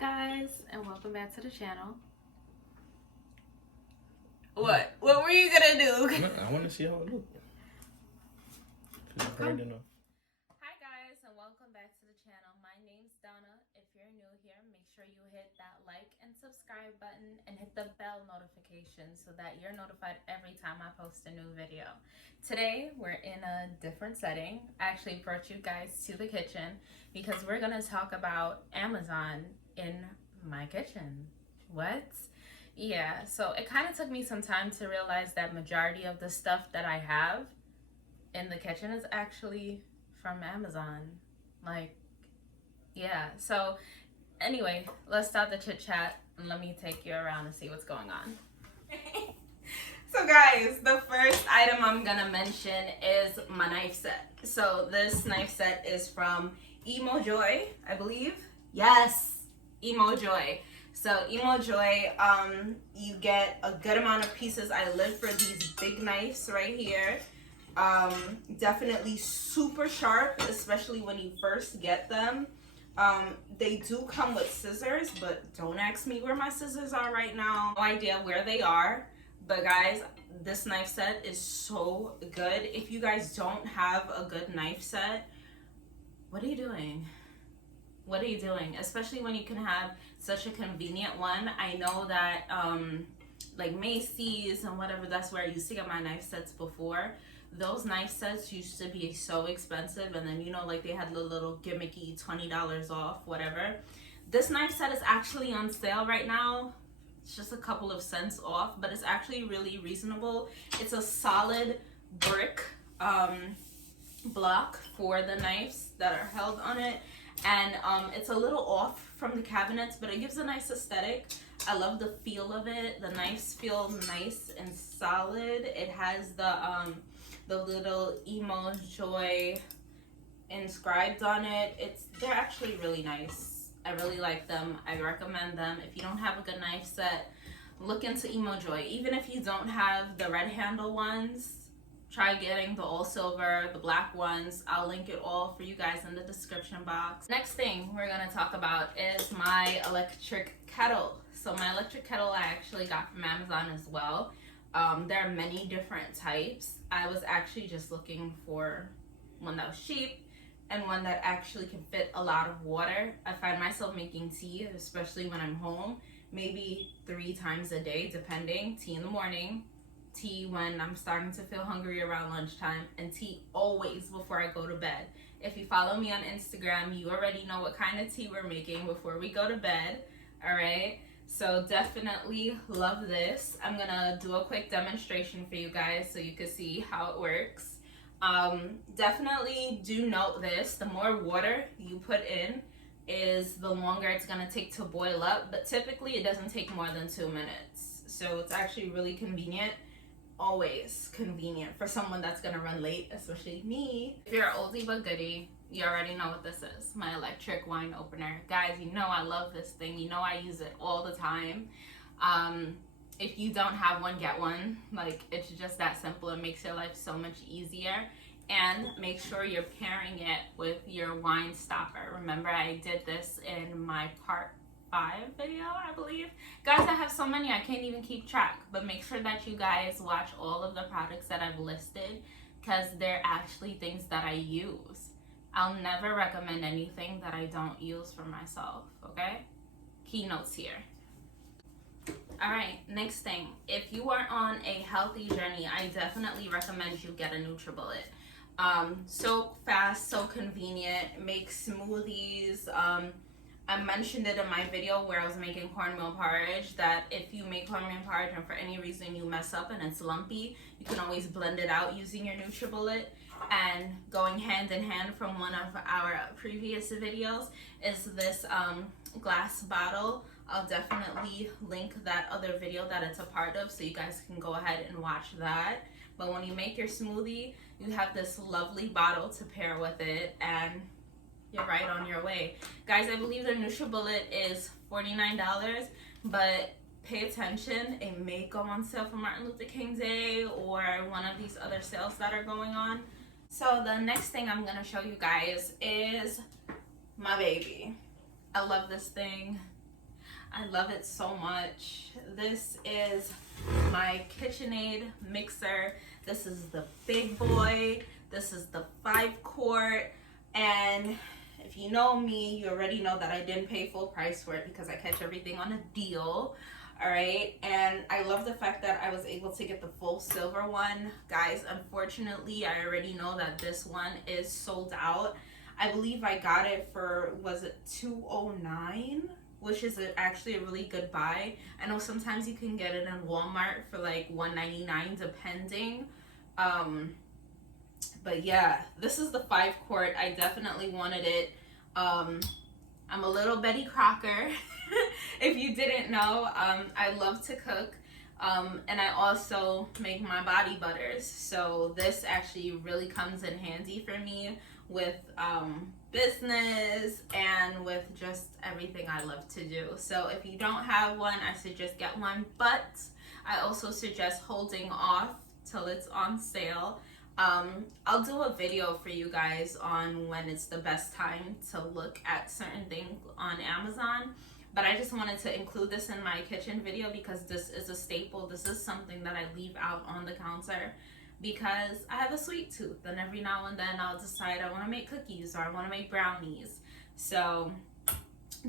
guys, and welcome back to the channel. What? What were you gonna do? I want to see how it looks. Hi guys, and welcome back to the channel. My name's Donna. If you're new here, make sure you hit that like and subscribe button and hit the bell notification so that you're notified every time I post a new video. Today, we're in a different setting. I actually brought you guys to the kitchen because we're gonna talk about Amazon in my kitchen. What? Yeah, so it kind of took me some time to realize that majority of the stuff that I have in the kitchen is actually from Amazon. Like, yeah. So anyway, let's start the chit chat and let me take you around and see what's going on. So guys, the first item I'm gonna mention is my knife set. So this knife set is from Emo Joy, I believe. Yes, Emo Joy. So Emo Joy, you get a good amount of pieces. I live for these big knives right here. Definitely super sharp, especially when you first get them. They do come with scissors, but don't ask me where my scissors are right now. No idea where they are. But guys, this knife set is so good. If you guys don't have a good knife set, what are you doing? What are you doing? Especially when you can have such a convenient one. I know that like Macy's and whatever, that's where I used to get my knife sets before. Those knife sets used to be so expensive, and then, you know, like they had the little gimmicky $20 off, whatever. This knife set is actually on sale right now. It's just a couple of cents off, but it's actually really reasonable. It's a solid brick block for the knives that are held on it, and it's a little off from the cabinets, but it gives a nice aesthetic. I love the feel of it. The knives feel nice and solid. It has the little Emo Joy inscribed on it. They're actually really nice. I really like them. I recommend them. If you don't have a good knife set, look into Emo Joy. Even if you don't have the red handle ones, try getting the all silver, the black ones. I'll link it all for you guys in the description box. Next thing we're gonna talk about is my electric kettle. So my electric kettle I actually got from Amazon as well. There are many different types. I was actually just looking for one that was cheap and one that actually can fit a lot of water. I find myself making tea, especially when I'm home, maybe 3 times a day, depending. Tea in the morning, tea when I'm starting to feel hungry around lunchtime, and tea always before I go to bed. If you follow me on Instagram, you already know what kind of tea we're making before we go to bed, all right? So definitely love this. I'm gonna do a quick demonstration for you guys so you can see how it works. Definitely do note this, the more water you put in is the longer it's gonna take to boil up, but typically it doesn't take more than 2 minutes. So it's actually really convenient, always convenient for someone that's gonna run late, especially me. If you're an oldie but goodie, you already know what this is, my electric wine opener. Guys, you know I love this thing. You know I use it all the time. If you don't have one, get one. Like, it's just that simple. It makes your life so much easier. And make sure you're pairing it with your wine stopper. Remember, I did this in my part 5 video, I believe. Guys, I have so many I can't even keep track. But make sure that you guys watch all of the products that I've listed, because they're actually things that I use. I'll never recommend anything that I don't use for myself, okay? Keynotes here. All right, next thing. If you are on a healthy journey, I definitely recommend you get a NutriBullet. So fast, so convenient, make smoothies. I mentioned it in my video where I was making cornmeal porridge, that if you make cornmeal porridge and for any reason you mess up and it's lumpy, you can always blend it out using your NutriBullet. And going hand in hand from one of our previous videos is this glass bottle. I'll definitely link that other video that it's a part of so you guys can go ahead and watch that. But when you make your smoothie, you have this lovely bottle to pair with it, and you're right on your way. Guys, I believe the NutriBullet is $49, but pay attention. It may go on sale for Martin Luther King Day or one of these other sales that are going on. So the next thing I'm gonna show you guys is my baby. I love this thing. I love it so much. This is my KitchenAid mixer. This is the big boy. This is the 5-quart. And if you know me, you already know that I didn't pay full price for it because I catch everything on a deal. All right, and I love the fact that I was able to get the full silver one. Guys, unfortunately, I already know that this one is sold out. I believe I got it for, was it $209? Which is actually a really good buy. I know sometimes you can get it in Walmart for like $1.99 depending. But yeah, this is the 5-quart. I definitely wanted it. I'm a little Betty Crocker. If you didn't know, I love to cook. And I also make my body butters. So this actually really comes in handy for me with business and with just everything I love to do. So if you don't have one, I suggest get one, but I also suggest holding off till it's on sale. I'll do a video for you guys on when it's the best time to look at certain things on Amazon, but I just wanted to include this in my kitchen video because this is a staple. This is something that I leave out on the counter because I have a sweet tooth, and every now and then I'll decide I want to make cookies or I want to make brownies. So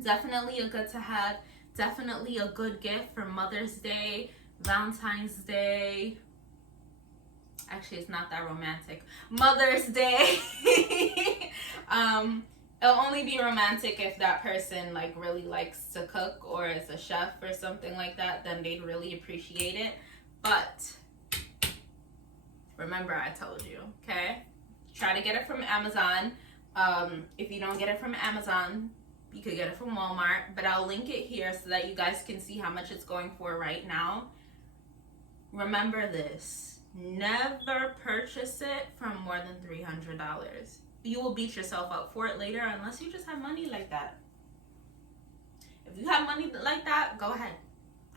definitely a good to have, definitely a good gift for Mother's Day, Valentine's Day. Actually, it's not that romantic. Mother's Day. It'll only be romantic if that person like really likes to cook or is a chef or something like that, then they'd really appreciate it. But remember, I told you, okay? Try to get it from Amazon. If you don't get it from Amazon, you could get it from Walmart, but I'll link it here so that you guys can see how much it's going for right now. Remember this, never purchase it from more than $300. You will beat yourself up for it later unless you just have money like that. If you have money like that, go ahead.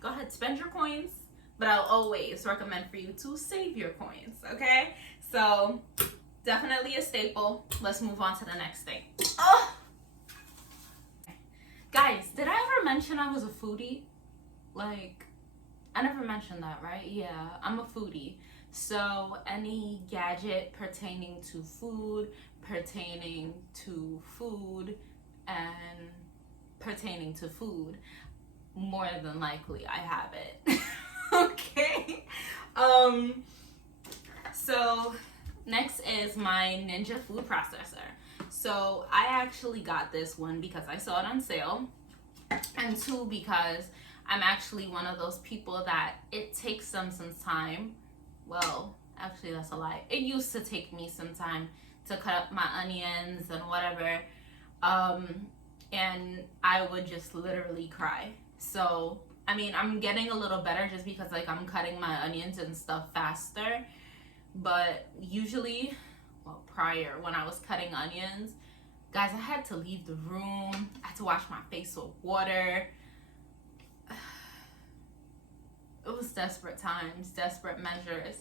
Go ahead, spend your coins. But I'll always recommend for you to save your coins, okay? So, definitely a staple. Let's move on to the next thing. Oh! Guys, did I ever mention I was a foodie? Like, I never mentioned that, right? Yeah, I'm a foodie. So, any gadget pertaining to food, and pertaining to food, more than likely I have it. Okay. So next is my Ninja food processor. So I actually got this one because I saw it on sale, and 2 because I'm actually one of those people that it takes them some time. Well, actually that's a lie. It used to take me some time to cut up my onions and whatever. And I would just literally cry. So I mean, I'm getting a little better just because like I'm cutting my onions and stuff faster. But usually, well, prior when I was cutting onions, guys, I had to leave the room. I had to wash my face with water. It was desperate times, desperate measures.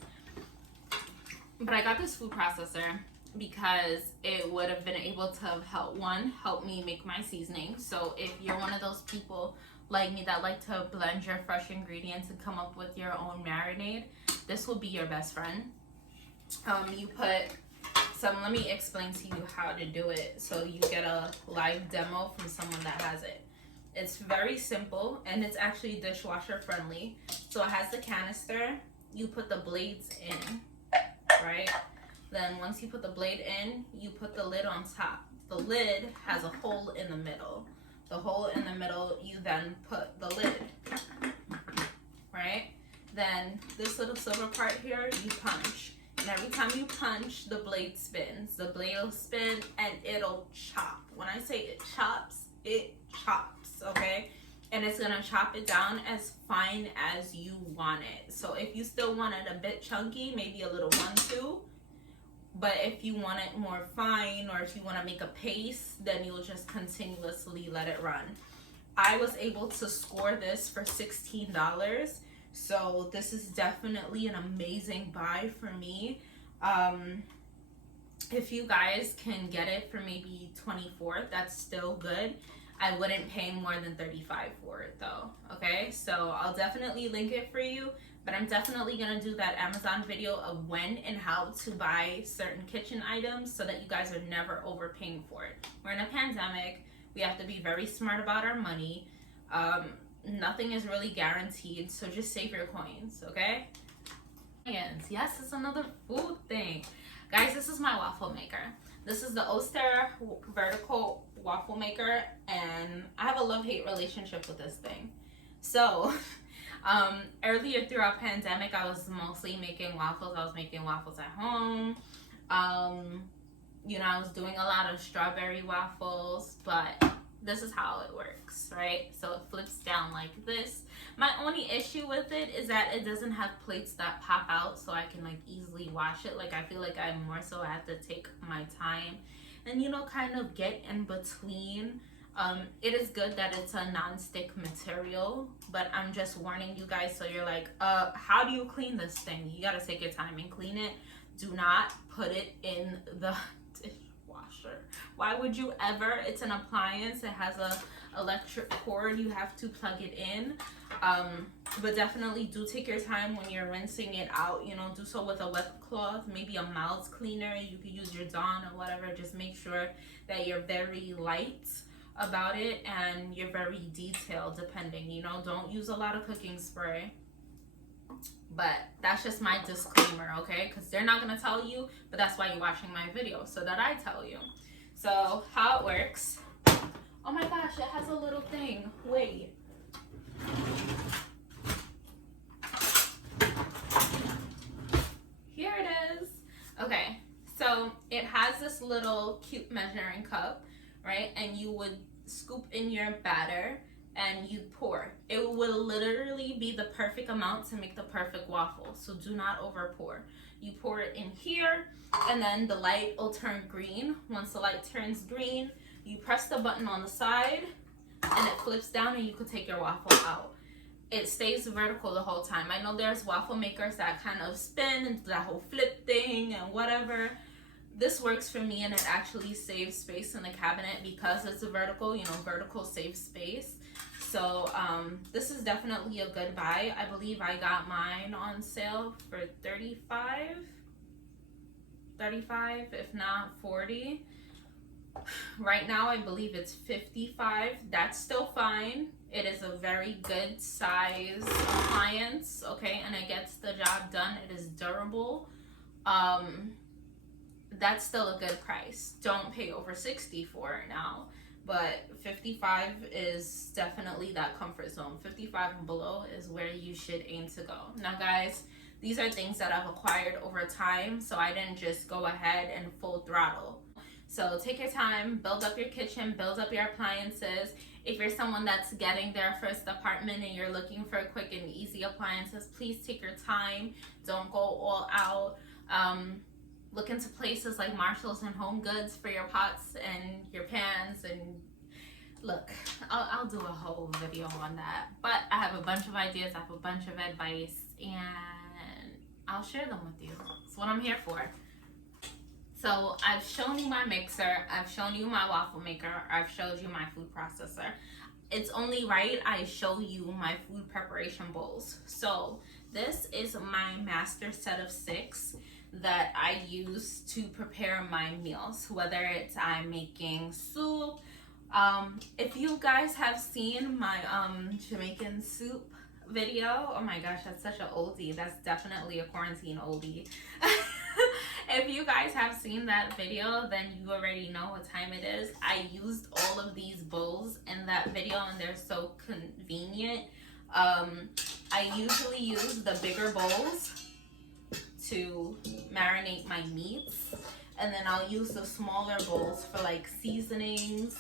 But I got this food processor because it would have been able to help me make my seasoning. So if you're one of those people like me that like to blend your fresh ingredients and come up with your own marinade, this will be your best friend. You put some, let me explain to you how to do it so you get a live demo from someone that has it. It's very simple and it's actually dishwasher friendly. So it has the canister, you put the blades in, right? Then once you put the blade in, you put the lid on top. The lid has a hole in the middle. The hole in the middle, you then put the lid, right? Then this little silver part here, you punch. And every time you punch, the blade spins. The blade will spin and it'll chop. When I say it chops, okay? And it's gonna chop it down as fine as you want it. So if you still want it a bit chunky, maybe a little 1-2. But if you want it more fine, or if you want to make a paste, then you'll just continuously let it run. I was able to score this for $16. So this is definitely an amazing buy for me. If you guys can get it for maybe $24, that's still good. I wouldn't pay more than $35 for it though, okay? So I'll definitely link it for you, but I'm definitely gonna do that Amazon video of when and how to buy certain kitchen items so that you guys are never overpaying for it. We're in a pandemic, we have to be very smart about our money. Nothing is really guaranteed, so just save your coins, okay? And yes, it's another food thing. Guys, this is my waffle maker. This is the Oster vertical waffle maker, and I have a love-hate relationship with this thing. So earlier throughout pandemic, I was mostly making waffles. I was making waffles at home. You know, I was doing a lot of strawberry waffles, but this is how it works, right? So it flips down like this. My only issue with it is that it doesn't have plates that pop out so I can like easily wash it. Like I feel like I more so have to take my time and, you know, kind of get in between. It is good that it's a non-stick material, but I'm just warning you guys so you're like, how do you clean this thing? You gotta take your time and clean it. Do not put it in the dishwasher. Why would you ever? It's an appliance. It has a electric cord. You have to plug it in. But definitely do take your time when you're rinsing it out. You know, do so with a wet cloth, maybe a mouth cleaner. You could use your Dawn or whatever. Just make sure that you're very light about it and you're very detailed depending. You know, don't use a lot of cooking spray. But that's just my disclaimer, okay? Because they're not going to tell you, but that's why you're watching my video, so that I tell you. So how it works. Oh my gosh, it has a little thing. Wait. Here it is. Okay, so it has this little cute measuring cup, right? And you would scoop in your batter and you pour. It will literally be the perfect amount to make the perfect waffle. So do not over pour. You pour it in here and then the light will turn green. Once the light turns green, you press the button on the side and it flips down and you can take your waffle out. It stays vertical the whole time. I know there's waffle makers that kind of spin and do that whole flip thing and whatever. This works for me and it actually saves space in the cabinet because it's a vertical, you know, vertical saves space. So this is definitely a good buy. I believe I got mine on sale for $35, if not 40. Right now I believe it's $55. That's still fine. It is a very good size appliance, okay, and it gets the job done. It is durable. That's still a good price. Don't pay over $60 for it now. But $55 is definitely that comfort zone. $55 and below is where you should aim to go. Now guys, these are things that I've acquired over time, so I didn't just go ahead and full throttle. So take your time, build up your kitchen, build up your appliances. If you're someone that's getting their first apartment and you're looking for quick and easy appliances, please take your time. Don't go all out. Look into places like Marshall's and Home Goods for your pots and your pans. And look, I'll do a whole video on that. But I have a bunch of ideas, I have a bunch of advice, and I'll share them with you. That's what I'm here for. So I've shown you my mixer, I've shown you my waffle maker, I've showed you my food processor. It's only right I show you my food preparation bowls. So this is my master set of 6 that I use to prepare my meals, whether it's I'm making soup. If you guys have seen my Jamaican soup video, oh my gosh, that's such an oldie. That's definitely a quarantine oldie. If you guys have seen that video, then you already know what time it is. I used all of these bowls in that video and they're so convenient. I usually use the bigger bowls to marinate my meats, and then I'll use the smaller bowls for like seasonings,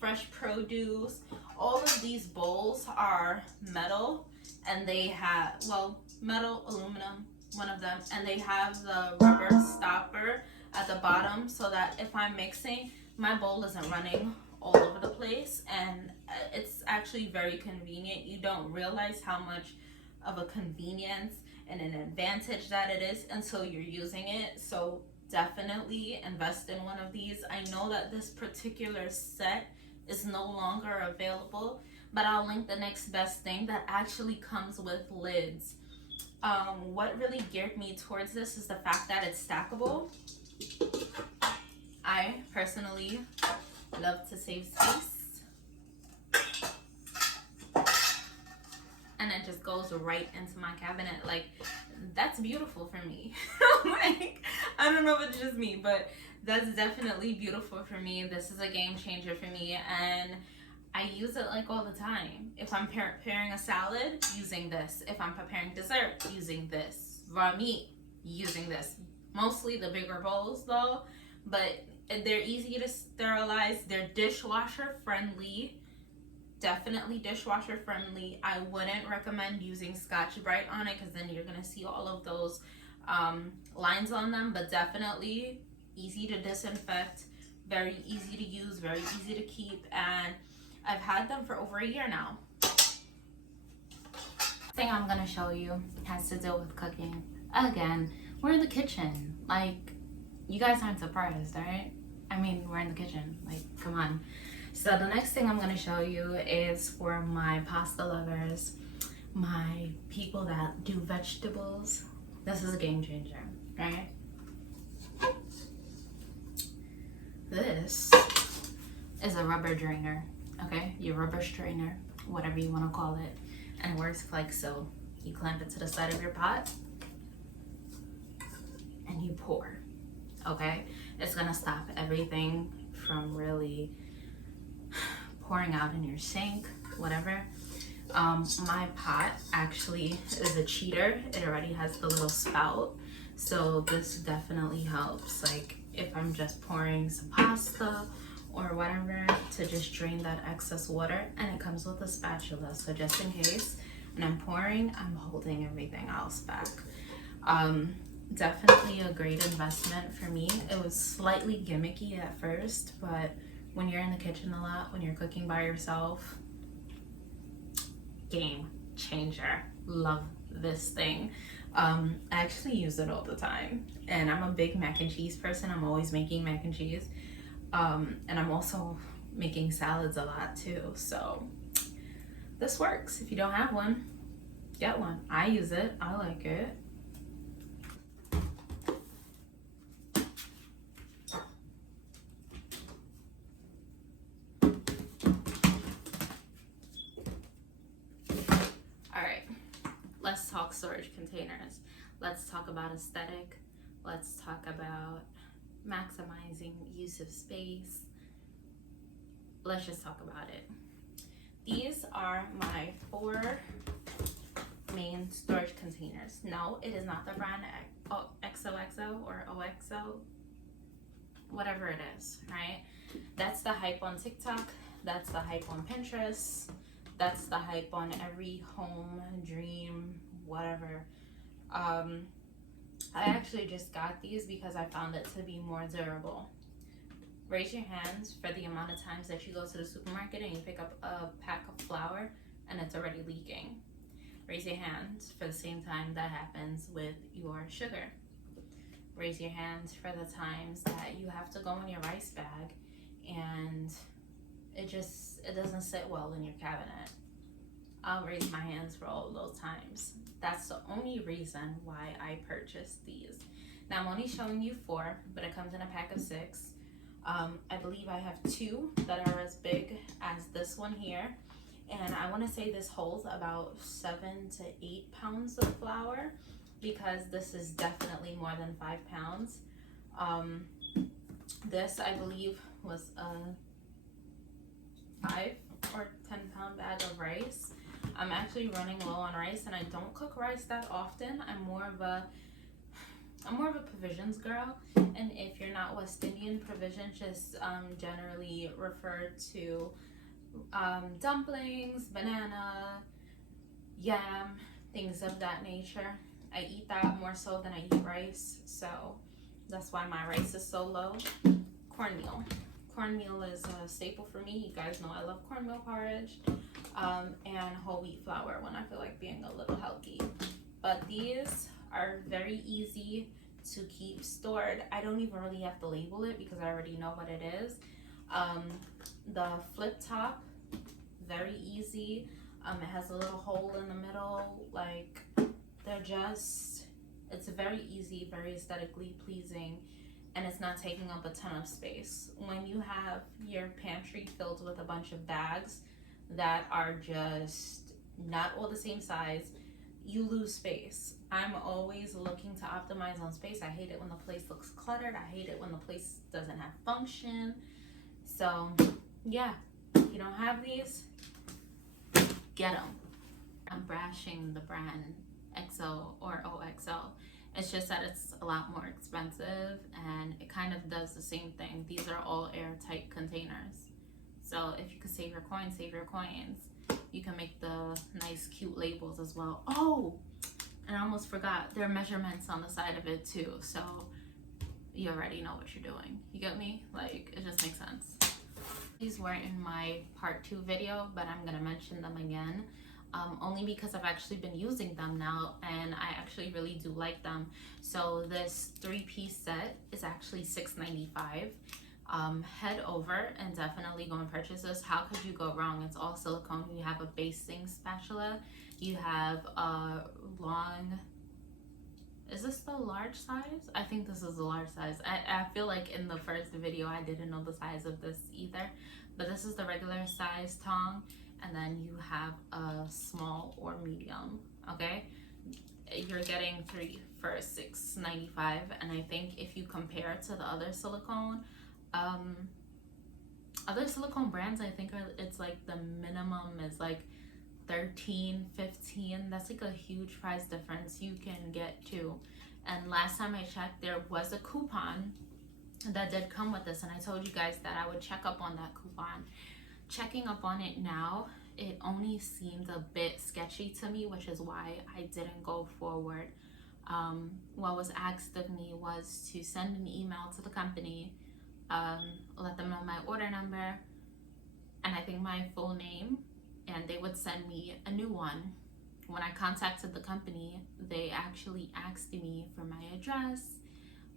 fresh produce. All of these bowls are metal and they have, well, metal, aluminum, one of them, and they have the rubber stopper at the bottom so that if I'm mixing, my bowl isn't running all over the place, and it's actually very convenient. You don't realize how much of a convenience and an advantage that it is until you're using it. So definitely invest in one of these. I know that this particular set is no longer available, but I'll link the next best thing that actually comes with lids. What really geared me towards this is the fact that it's stackable. I personally love to save space, and it just goes right into my cabinet. Like, that's beautiful for me. Like, I don't know if it's just me, but that's definitely beautiful for me. This is a game changer for me, and I use it like all the time. If I'm preparing a salad, using this. If I'm preparing dessert, using this. Raw meat, using this. Mostly the bigger bowls though, but they're easy to sterilize. They're dishwasher friendly. Definitely dishwasher friendly. I wouldn't recommend using Scotch-Brite on it because then you're gonna see all of those lines on them, but definitely easy to disinfect, very easy to use, very easy to keep, and I've had them for over a year now. Thing I'm gonna show you has to do with cooking. Again, we're in the kitchen. Like, you guys aren't surprised, right? I mean, we're in the kitchen. Like, come on. So the next thing I'm gonna show you is for my pasta lovers, my people that do vegetables. This is a game changer, right? This is a rubber drainer, okay? Your rubber strainer, whatever you want to call it, and it works like so. You clamp it to the side of your pot and you pour, okay? It's gonna stop everything from really pouring out in your sink, whatever. My pot actually is a cheater. It already has the little spout, so this definitely helps. Like, if I'm just pouring some pasta or whatever, to just drain that excess water, and it comes with a spatula, so just in case when I'm pouring, I'm holding everything else back. Definitely a great investment for me. It was slightly gimmicky at first, but when you're in the kitchen a lot, when you're cooking by yourself, game changer. Love this thing. I actually use it all the time, and I'm a big mac and cheese person. I'm always making mac and cheese, and I'm also making salads a lot too, so this works. If you don't have one, get one. I use it. I like it. Let's talk storage containers. Let's talk about aesthetic. Let's talk about maximizing use of space. Let's just talk about it. These are my 4 main storage containers. No, it is not the brand XOXO or OXO, whatever it is, right? That's the hype on TikTok. That's the hype on Pinterest. That's the hype on every home dream, whatever. I actually just got these because I found it to be more durable. Raise your hands for the amount of times that you go to the supermarket and you pick up a pack of flour and it's already leaking. Raise your hands for the same time that happens with your sugar. Raise your hands for the times that you have to go in your rice bag and it doesn't sit well in your cabinet. I'll raise my hands for all of those times. That's the only reason why I purchased these. Now I'm only showing you 4, but it comes in a pack of 6. I believe I have 2 that are as big as this one here. And I want to say this holds about 7 to 8 pounds of flour, because this is definitely more than 5 pounds. This, I believe, was a 5 or 10 pound bag of rice. I'm actually running low on rice, and I don't cook rice that often. I'm more of a provisions girl, and if you're not West Indian, provisions just generally refer to dumplings, banana, yam, things of that nature. I eat that more so than I eat rice, so that's why my rice is so low. Cornmeal. Cornmeal is a staple for me. You guys know I love cornmeal porridge, and whole wheat flour when I feel like being a little healthy. But these are very easy to keep stored. I don't even really have to label it because I already know what it is. The flip top, very easy. It has a little hole in the middle. Like, it's very easy, very aesthetically pleasing, and it's not taking up a ton of space. When you have your pantry filled with a bunch of bags that are just not all the same size, you lose space. I'm always looking to optimize on space. I hate it when the place looks cluttered. I hate it when the place doesn't have function. So yeah, if you don't have these, get them. I'm brashing the brand XO or OXO. It's just that it's a lot more expensive, and it kind of does the same thing. These are all airtight containers. So if you could save your coins, save your coins. You can make the nice cute labels as well. Oh, and I almost forgot, there are measurements on the side of it too. So you already know what you're doing. You get me? Like, it just makes sense. These weren't in my part 2 video, but I'm gonna mention them again. Only because I've actually been using them now, and I actually really do like them. So this 3-piece set is actually $6.95. Head over and definitely go and purchase this. How could you go wrong? It's all silicone. You have a basting spatula. You have a long, is this the large size? I think this is the large size. I feel like in the first video I didn't know the size of this either, but this is the regular size tong, and then you have a small or medium. Okay, you're getting 3 for $6.95, and I think if you compare it to the other silicone brands, I think it's like the minimum is like $13, $15. That's like a huge price difference you can get too. And last time I checked, there was a coupon that did come with this, and I told you guys that I would check up on that coupon. Checking up on it now, it only seemed a bit sketchy to me, which is why I didn't go forward. What was asked of me was to send an email to the company, let them know my order number, and I think my full name, and they would send me a new one. When I contacted the company, they actually asked me for my address,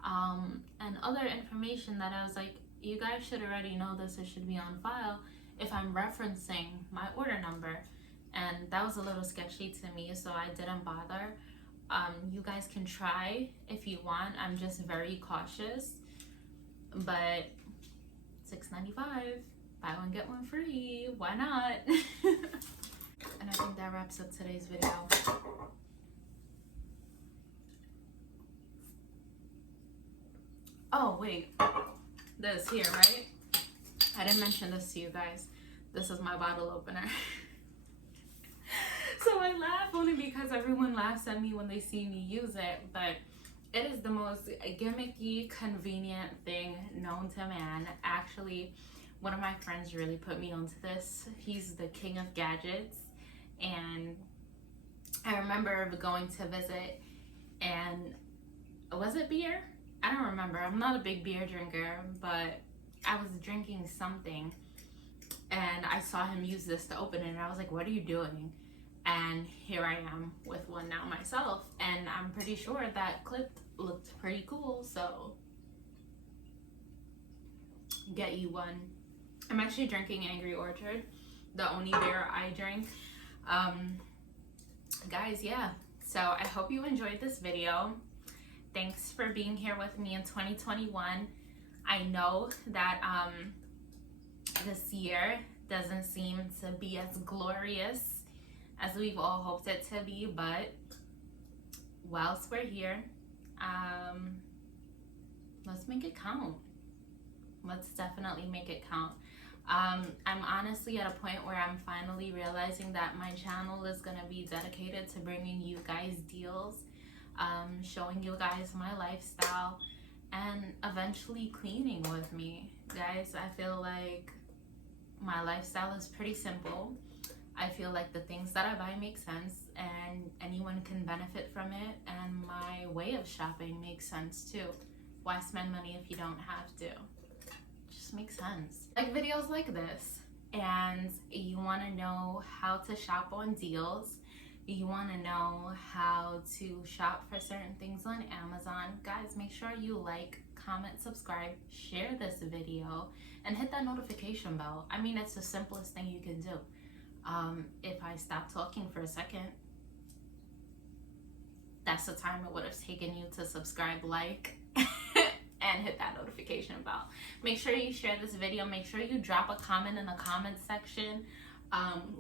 and other information that I was like, you guys should already know this, it should be on file if I'm referencing my order number. And that was a little sketchy to me, so I didn't bother. You guys can try if you want. I'm just very cautious, but $6.95, buy one get one free, why not? And I think that wraps up today's video. Oh wait, this here, right? I didn't mention this to you guys. This is my bottle opener. So I laugh only because everyone laughs at me when they see me use it, but it is the most gimmicky, convenient thing known to man. Actually, one of my friends really put me onto this. He's the king of gadgets, and I remember going to visit, and was it beer? I don't remember. I'm not a big beer drinker, but I was drinking something, and I saw him use this to open it, and I was like, what are you doing? And here I am with one now myself, and I'm pretty sure that clip looked pretty cool, so get you one. I'm actually drinking Angry Orchard, the only beer I drink. Guys, yeah, so I hope you enjoyed this video. Thanks for being here with me in 2021. I know that this year doesn't seem to be as glorious as we've all hoped it to be, but whilst we're here, let's make it count. Let's definitely make it count. I'm honestly at a point where I'm finally realizing that my channel is going to be dedicated to bringing you guys deals, showing you guys my lifestyle, and eventually cleaning with me. Guys, I feel like my lifestyle is pretty simple. I feel like the things that I buy make sense, and anyone can benefit from it, and my way of shopping makes sense too. Why spend money if you don't have to? Just makes sense. Like videos like this, and you want to know how to shop on deals, you want to know how to shop for certain things on Amazon, guys, make sure you like, comment, subscribe, share this video, and hit that notification bell. I mean, it's the simplest thing you can do. If I stop talking for a second, that's the time it would have taken you to subscribe, like, and hit that notification bell. Make sure you share this video. Make sure you drop a comment in the comment section.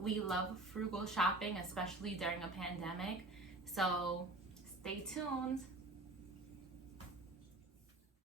We love frugal shopping, especially during a pandemic. So stay tuned.